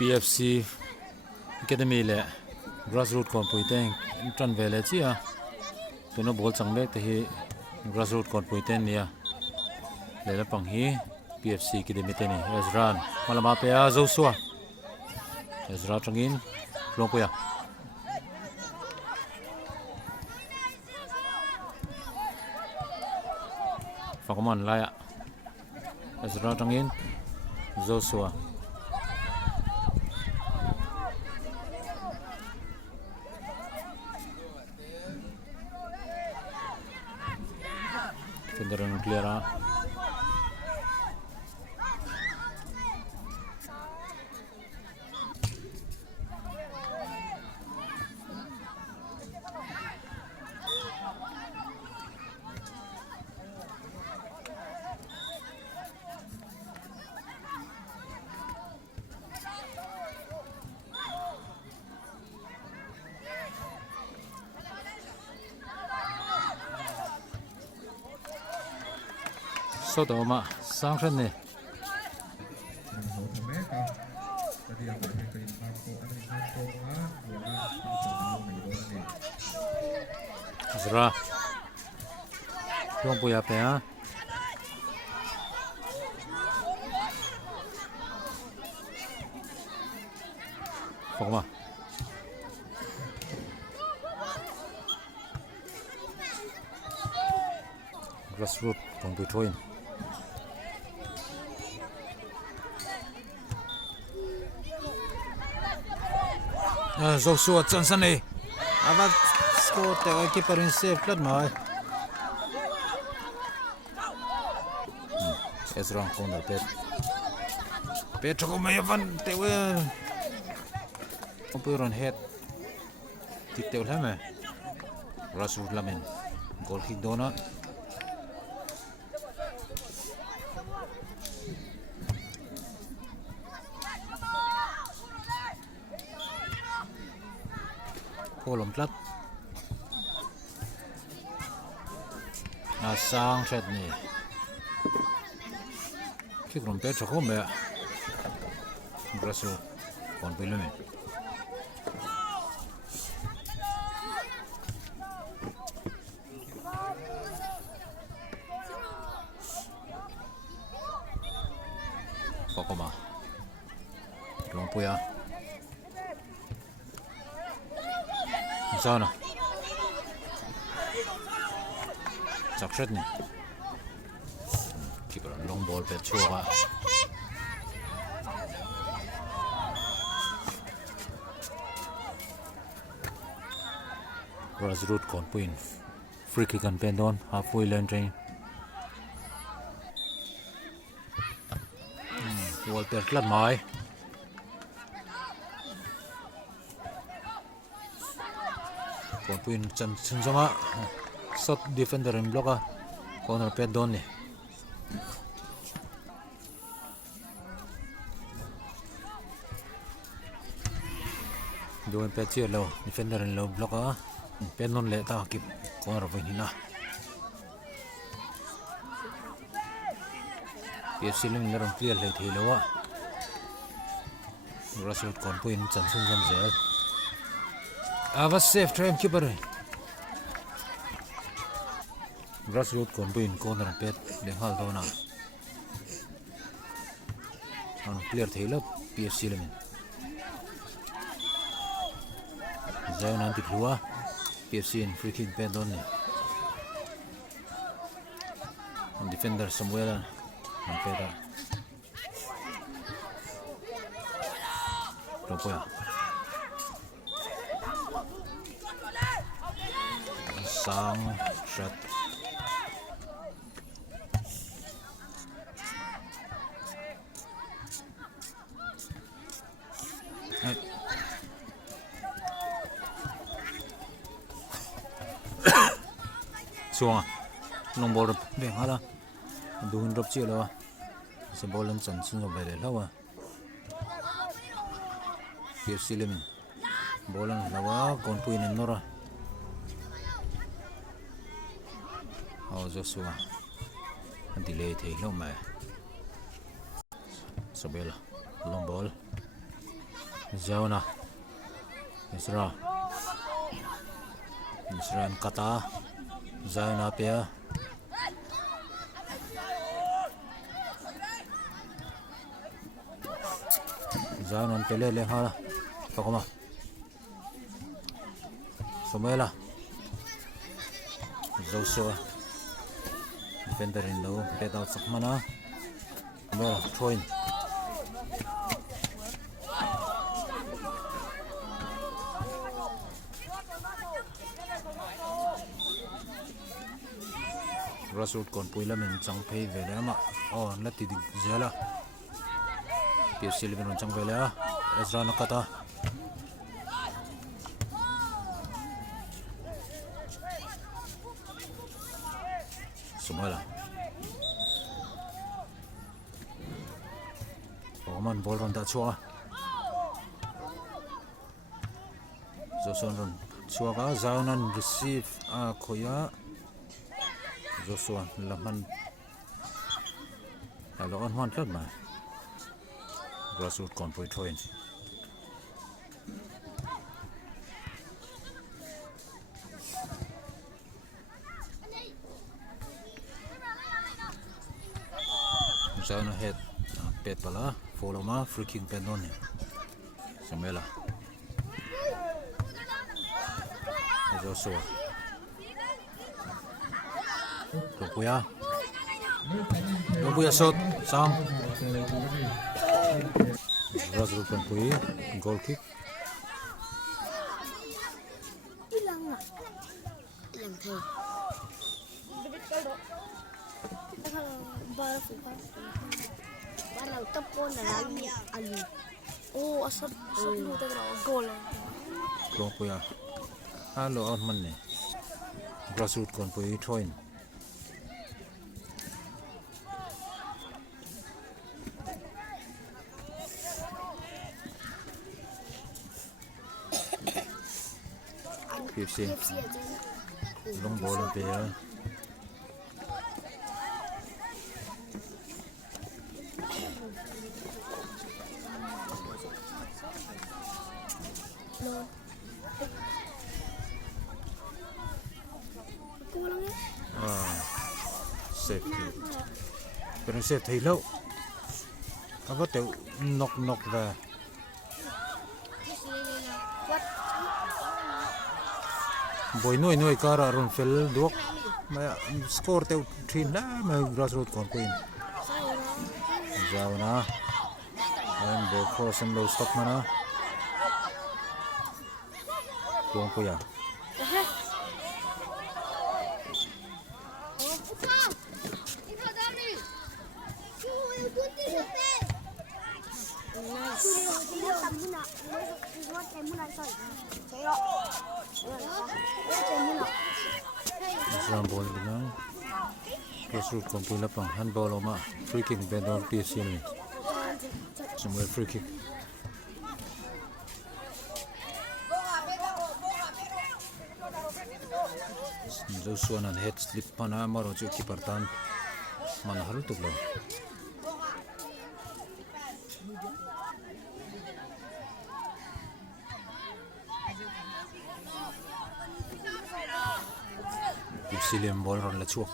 PFC Academy le grassroots competition tran vele chia tuno bol changbek te hi grassroots competition nia le la pang hi PFC Academy te ni Ezran malama pe a Joshua Ezra tangin longpuya Fakoman laya Ezra tangin Joshua Kendaraan clear số độ mà sang sân này ra không bùi áp à không mà grassroots còn bị thôi Joshua Johnson này, avat score tại keeper in save lật mà, Ezra không được pet, pet cho mấy văn tệ quá, không phải run head, tiếp theo là mấy, Rasul Lamin, goal kick đó Kolom tlat sang set ni khi còn bé cho không mẹ Brazil còn bị lắm có không mà long puya sao nào chắc rất nè keeper long ball pe chua ba grassroots còn pin free kick and pen on halfway line train ball pe lật mỏi còn pin chân chân sama shot defender in block corner pet don ne don pet chia lo defender in low block pet non le ta kip corner vin hina PFC ling leron clear le thi lo wa Russell còn pin chân chân chân dễ Avas safe try keeper grassroots còn pin corner pet để hal đó na on clear thế lớp PFC lên giờ nan tịch lúa PFC in free kick pet đó này defender Samuel on pet đó rồi sang set xuống long ball về hả là đúng đập chiều rồi sẽ ball lên chân xin rồi về để lâu PFC lên ball lên lâu còn tui nên nó rồi Joshua delay thì lâu mà Sabella long ball Zauna Isra Israel kata Zauna pia Zauna pele le hala pakoma Somela Joshua defender in low get out sakmana Somela Troin Grassroot kon puila min chang phei vele ama la ti dik zela PFC livin chang vele Ezra nakata Somala Oman ball ron da chua Joson ron chua ka Zaunan receive khoya Joshua laman Alokan huan tlad ma Grassroot kon pui thoin Zauna head pet pala follow ma free kick pendon Samela Joshua Robuya shot Sam Grassroot kon pui goal kick Ilang thầy Barang tepon alu asap lu tak gol Robuya Halo out man ne Grassroot kon pui thoin PFC long ball pe safety pero save thei lo aba te knock va boy noi kara ron fel dok ma score te thin na ma Grassroot kon queen Zauna and the cross and low stop mana Tuang puya Islam ball binang Grassroot kon pui lapang handball oma free kick bendon PFC ni somewhere free kick Joshua nan head slip pana maro chu keeper tan man haru tuklo Siliam ball ron la chuak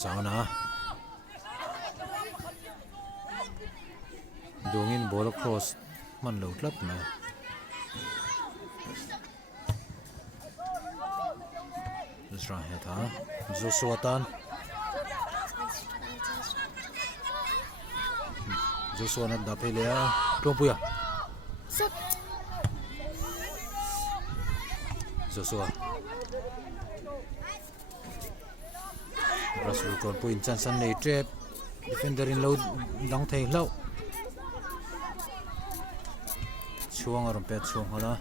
Zauna dungin ball cross man lo tlap na Ezra head ha Joshua tan Joshua na da phele a topuya Joshua Grassroot kon pui chan san nei trap defender in low dang thei lo chuang aron pet chuang hala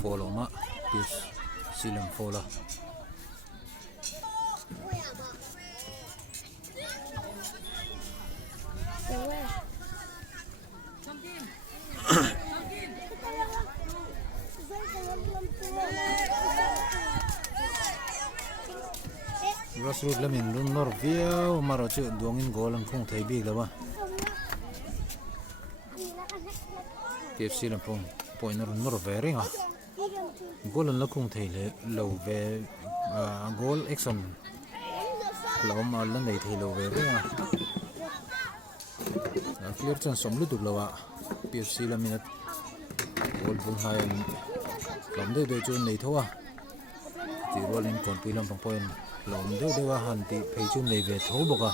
follow ma pis silam follow grassroots lamin lun nor view maro chu duangin goal an khung thei bik lawa PFC lampong point nor very nga goal an la khung thei le lo ve goal action lom al la nei thei lo ve nga clear chan som lu duk lawa PFC lamin goal bung hai an lom de chu nei thowa ti rolling kon pui lampong point lom de wa han ti phei chu nei ve tho boka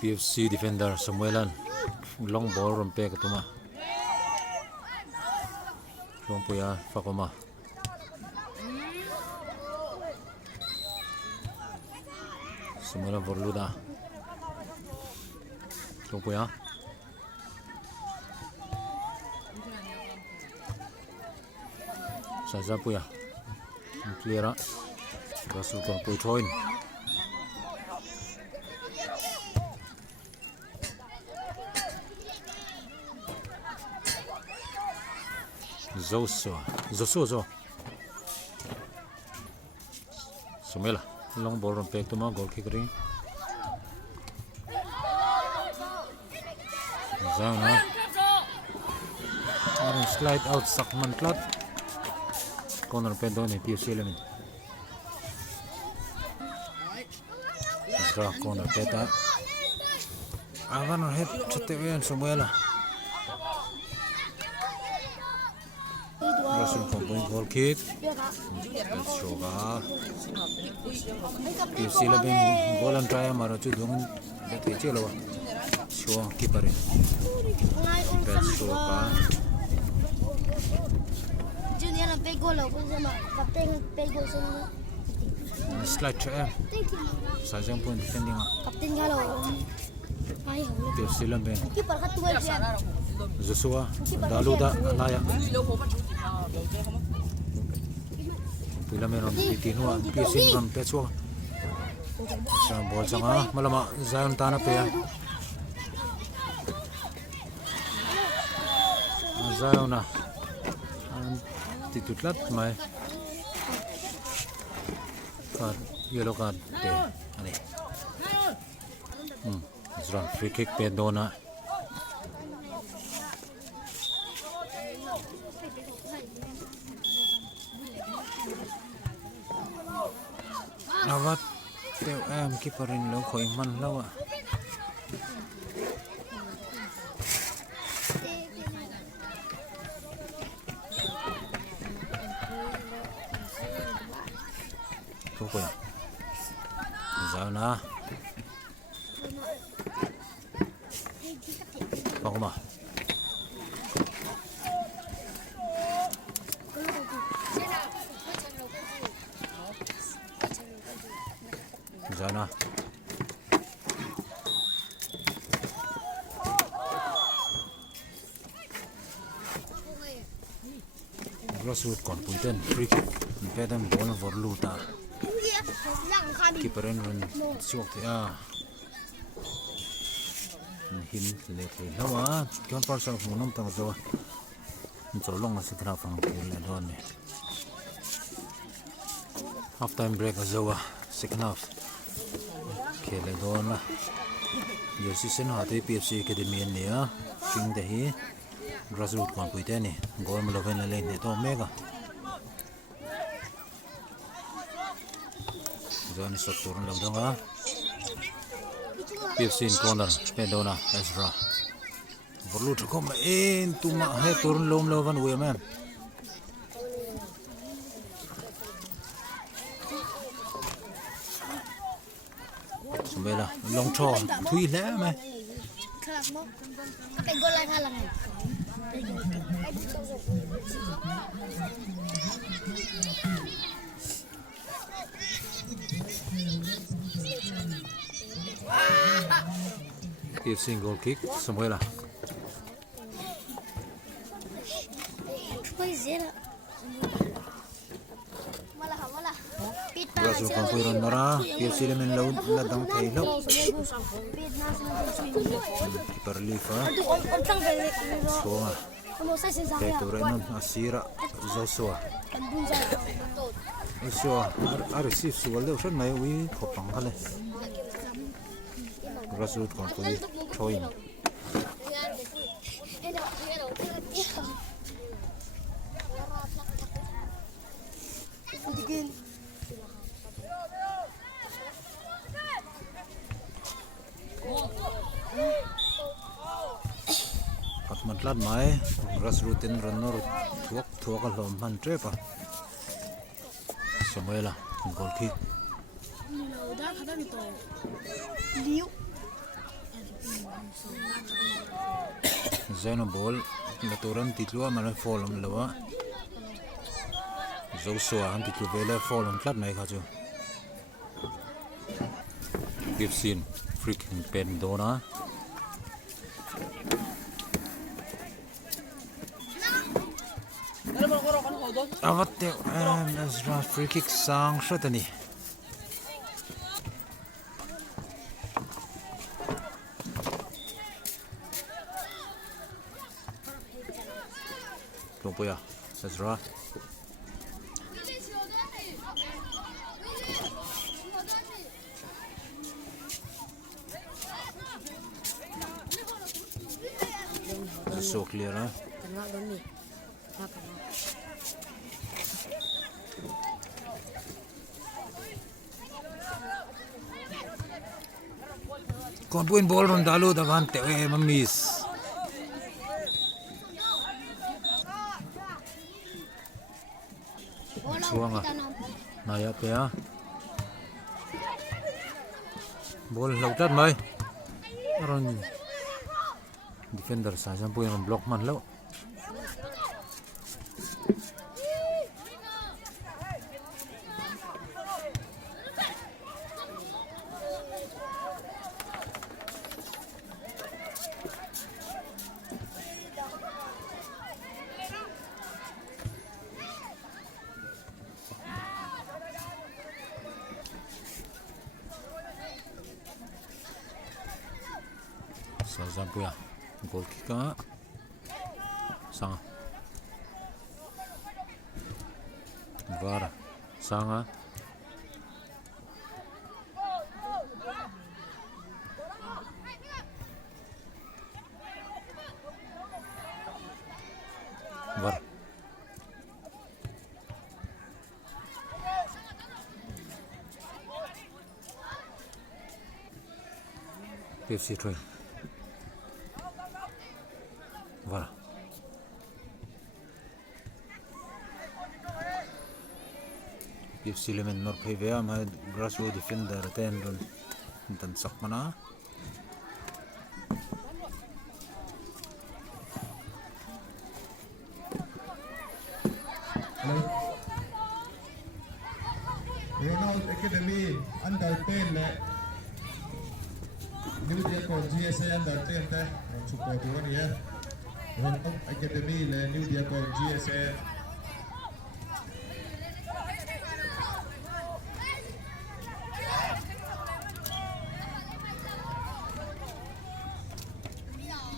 PFC defender Samuelan long ball rompe katuma long puya fakoma Samuelan Vorluda long puya Saza puya clear rasul kon pui join Zoso Sumela long ball on back to my goal kick ring Zana slide out Sakman Clot corner pendon PFC element draw corner peta Avan head Chatevian Sumela Russian point goal kick. Let's show ka. PFC labing goal and try maro chu dung dete chelo. Show keeper. Let's show ka. Junior na pay goal ko sama. Kapten pay goal sama. Slide try. Sajang point defending. Kapten galo. Ay, PFC labing. keeper ka tuwal siya. Joshua Daluda Alaya. Pila meron titinua PFC ram pechwa. Sa ball sanga malama Zion tana pe. Zion na. Titutlat mai. Card yellow card te ani. Zran free kick pe dona. Awat teo keeperin lo khoi man lawa ko Zana Pakuma Zana grassroots kon puiten free kick pedam ball Vorluda keeperin run suak ya hin le lawa kon parsa munam tang zo long asikra fang le don half time break azawa second half kele don Yesu sen hate PFC academy nia king de hi grassroots kon puite ni gol maloven le ne to mega zone shot turun lam donga PFC in corner pedona Ezra Vorluda kom in tuma he turun lom lovan we man Sumela long throw thui le me Kalak mo. Kapag gulay ka lang. KFC goal kick Samuela. Pois Wala. Pita. Brazil kampuiran nara KFC lemen laud ladang thailo. Keeper lifa. Suanga. Keturenon asira Joshua. Joshua receive sual deu shan mai wi khopang khale. Brazil kampui throwing. Matlat mai grassroots in runner thuak a hlom han trepa Samuela goal kick Zeno ball laturan titlua mala folom lawa Joshua han titlu vele folom tlat mai kha chu Gibson free kick pen dona Avatte Ezra free kick sang shotani Lompoya Ezra so clear huh? Kompuin ball ron dalu davante mamis Suanga naya pe ha ball lautat mai ron defender sa jam puin ron block man lo Zampuya goal kick Sanga Vara Sanga Vara KFC try Voilà. KFC lemen nor phevea ma grassroots defender ten ron dan sakmana Renault Academy under 10 New Diacon GSA under 10 te support one here Renault Academy le New Diacon GSA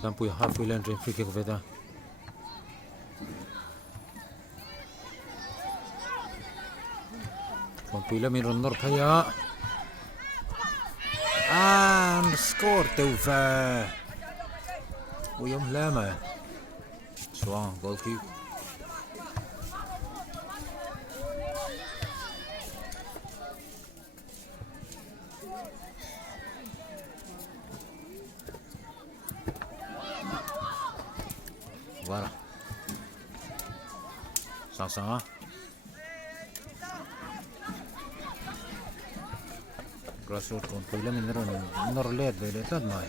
Lampuya halfway line free kick veda Pila min ron nor thaya and score teufa Uyom lama Swang goal kick Voilà Sang Grassroots kon pila min ron nor led vele tad mai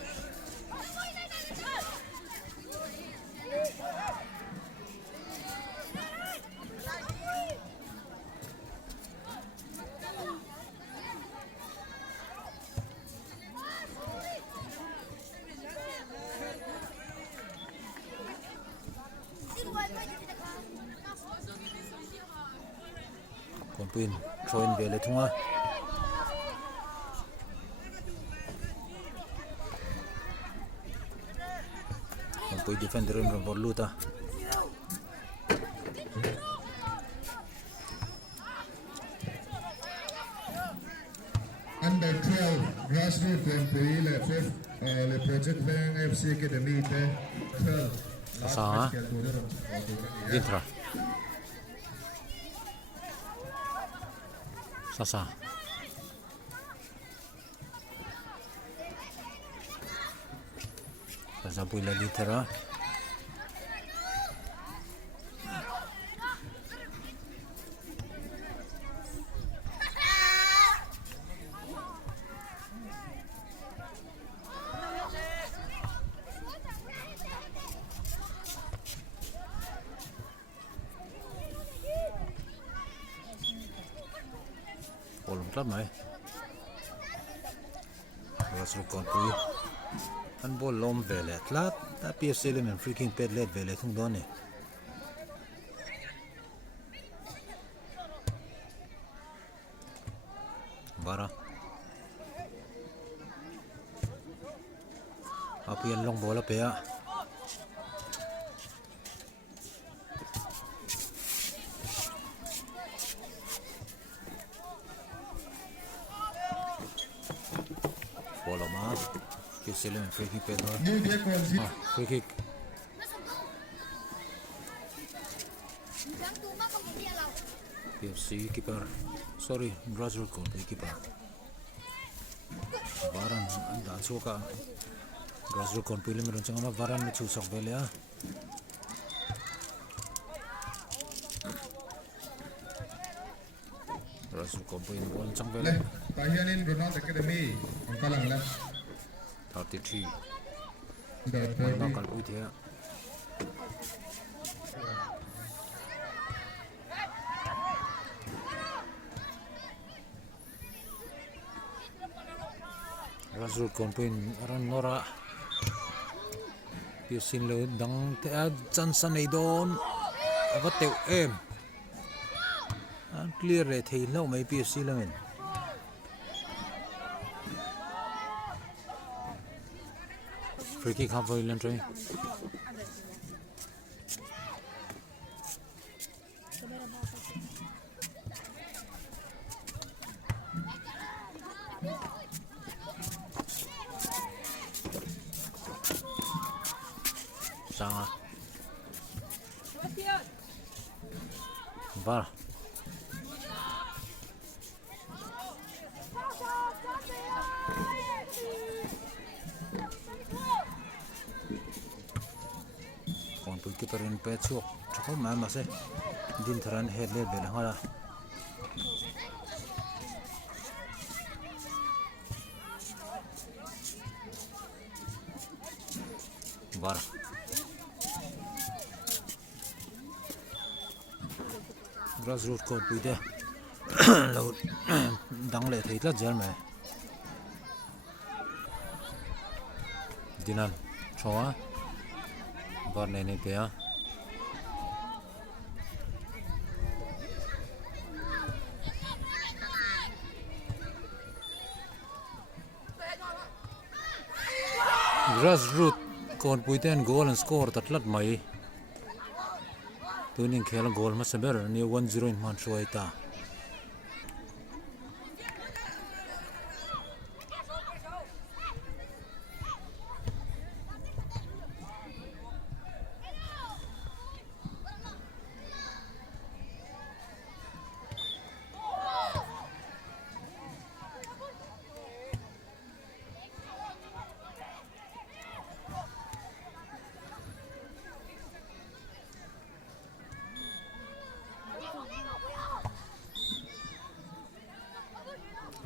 còn pin join về lại thung á còn pin defender rồi ball luta Under 12 grassroots Grand Prix le project veng FC Academy te 12 Sa Dintra Sasa Sasa pui la litera Olum tlat mai Rasul kon pui an bol lom vele tlat ta PFC le men freaking pet let vele thung don ni bara apian long bola pe a bola ma PFC le men free kick pe do New Dia Konzi free kick PFC keeper sorry Brazil kon keeper varan dan soka Brazil kon pili meron changa varan me chusok vele a Brazil kon pili bol chang vele le Tahianin Ronald Academy ang kalang la 33 the na kal pui thia Brazil kon pili ran nora Piusin lo dang te a chan san nei don ava teu em an clear re thei lo mai PFC lamin free kick half violent try Sanga var còn tụi cái bên pe chuột cho mà sẽ din thran head lên về là var grassroots code pui te lo dang le thei tla jar mai dinan chowa var ne ne pe a grassroots code pui ten goal and score tatlat mai tuning khela goal ma saber ni 1-0 in man shoita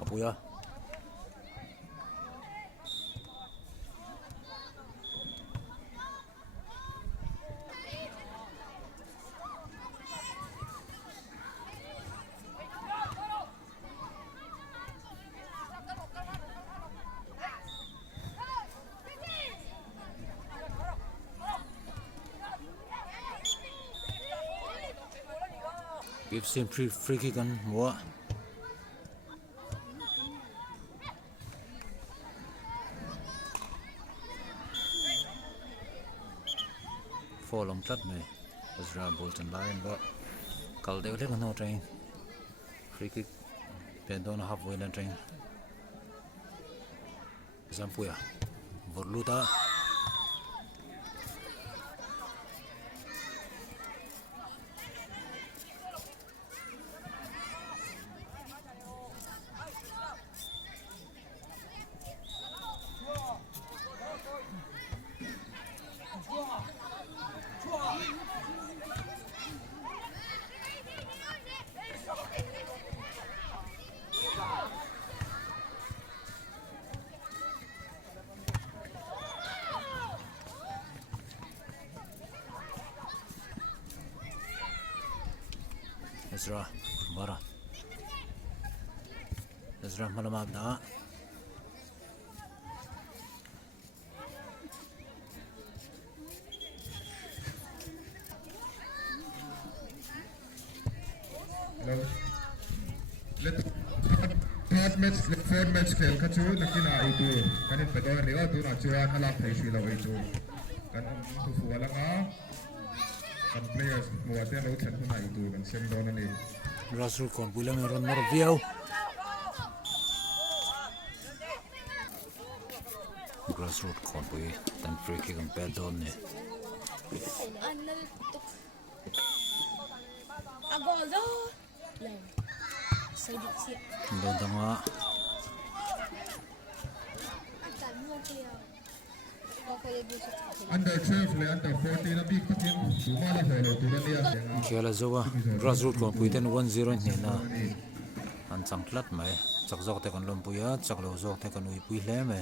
apuya gives him free kick on mua four long chat này Ezra Bolton line but call đều lên no train free kick bên đó nó halfway lên train Zampuya Vorluta Ezra Bara Ezra malamag na third match fourth match खेल खचू लेकिन आई तो कने पेदो निवा तो ना चुआ हला फेसी लो आई तो kan tu fuala nga kan players mo ate no khan na ai tu kan sem don ni grassroots kon buila meron mor viau grassroots kon pui tan free kick ang pedon ni Anal tuk. Agol do. Lang. Sa diksi. Ganda nga Akan mo kaya. Okay, gusto ko. under 12 le under 14 na big patin sumala holo tu dan dia khela zowa grassroots kon pui ten 1-0 ni na an changtlat mai chakjok te kan lom puya chaklo jok te kan ui pui hle me